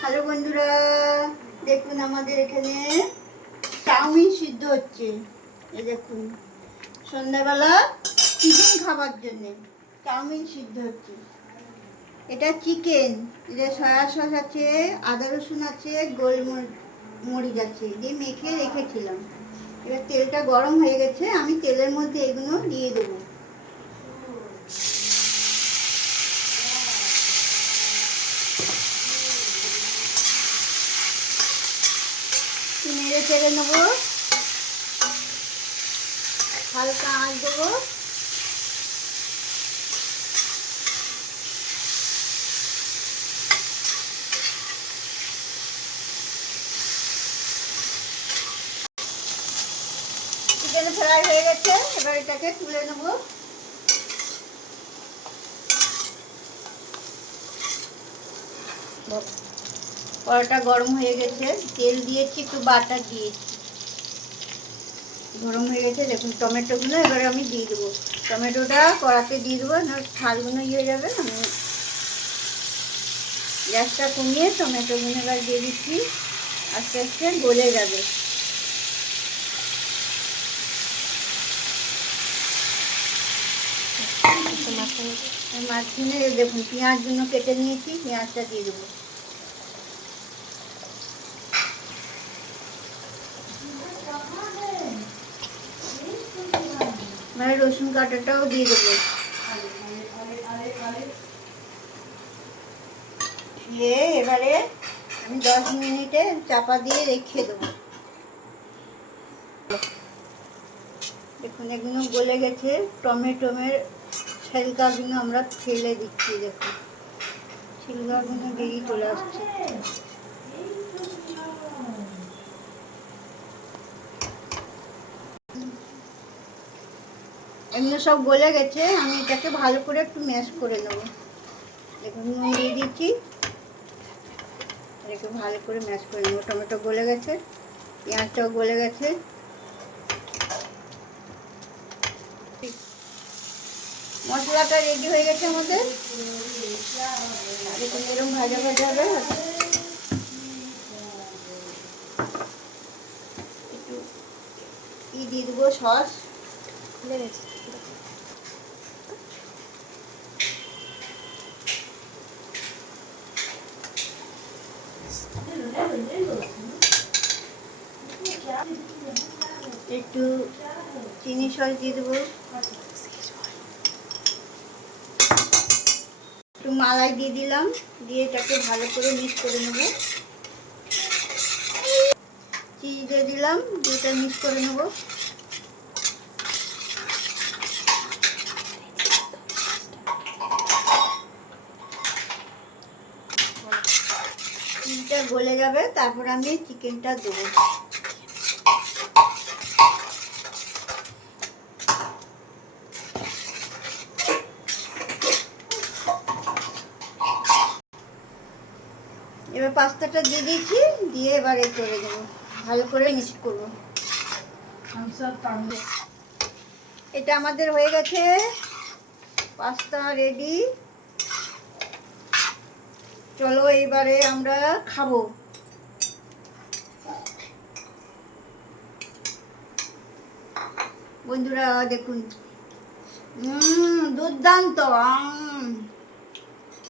Hello বন্ধুরা, দেখুন আমাদের এখানে চাউমিন সিদ্ধ হচ্ছে। এই দেখুন, সন্ধ্যাবেলা টিফিন খাবার জন্য চাউমিন সিদ্ধ হচ্ছে। এটা চিকেন, এটা সয়া সস আছে, আদা রসুন আছে, গোলমরিচ আছে, দিয়ে মেখে রেখেছিলাম। এবার তেলটা গরম হয়ে গেছে, আমি তেলের মধ্যে এগুলো দিয়ে দেবো। নেড়ে চেড়ে নেবো, হালকা আঁচ দেবো। চিকেন ফ্রাই হয়ে গেছে, এবার এটাকে তুলে নেবো। কড়াটা গরম হয়ে গেছে, তেল দিয়েছি, একটু বাটার দিয়েছি, গরম হয়ে গেছে। দেখুন টমেটোগুলো এবার আমি দিয়ে দেবো। টমেটোটা কড়াতে দিয়ে দেবো, না ছালগুলো ইয়ে যাবে। আমি গ্যাসটা কমিয়ে টমেটোগুলো এবার দিয়ে দিচ্ছি, আস্তে আস্তে গলে যাবে। মাঝখানে দেখুন পেঁয়াজগুলো কেটে নিয়েছি, পেঁয়াজটা দিয়ে দেবো। মানে রসুন কাটাটাও দিয়ে দেবো। দিয়ে এবারে আমি 10 মিনিটে চাপা দিয়ে রেখে দেবো। দেখুন এগুলো গলে গেছে, টমেটোমের ছিলকাগুলো আমরা ফেলে দিচ্ছি। দেখুন ছিলকাগুলো বেরিয়ে চলে আসছে। এগুলো সব গলে গেছে, আমি এটাকে ভালো করে একটু ম্যাশ করে নেবো। দেখুন নুন দিয়ে দিচ্ছি, একটু ভালো করে ম্যাশ করে নেবো। টমেটো গলে গেছে, পেঁয়াজটাও গলে গেছে। মশলাটা রেডি হয়ে গেছে আমাদের। দেখুন এরকম ভাজা ভাজা হবে। একটু দিয়ে দেবো সস। একটু চিনি সস দিয়ে দেবো, একটু মালাই দিয়ে দিলাম, দিয়ে এটাকে ভালো করে মিক্স করে নেবো। চিজ দিয়ে দিলাম, দিয়ে এটা মিক্স করে নেবো। চিজটা গলে যাবে, তারপর আমি চিকেনটা দেবো। এবার পাস্তাটা দিয়ে দিয়েছি, দিয়ে এবারে করে দেবো, ভালো করে মিক্স করবো। এটা আমাদের হয়ে গেছে, পাস্তা রেডি। চলো এবারে আমরা খাবো। বন্ধুরা দেখুন, দুর্দান্ত।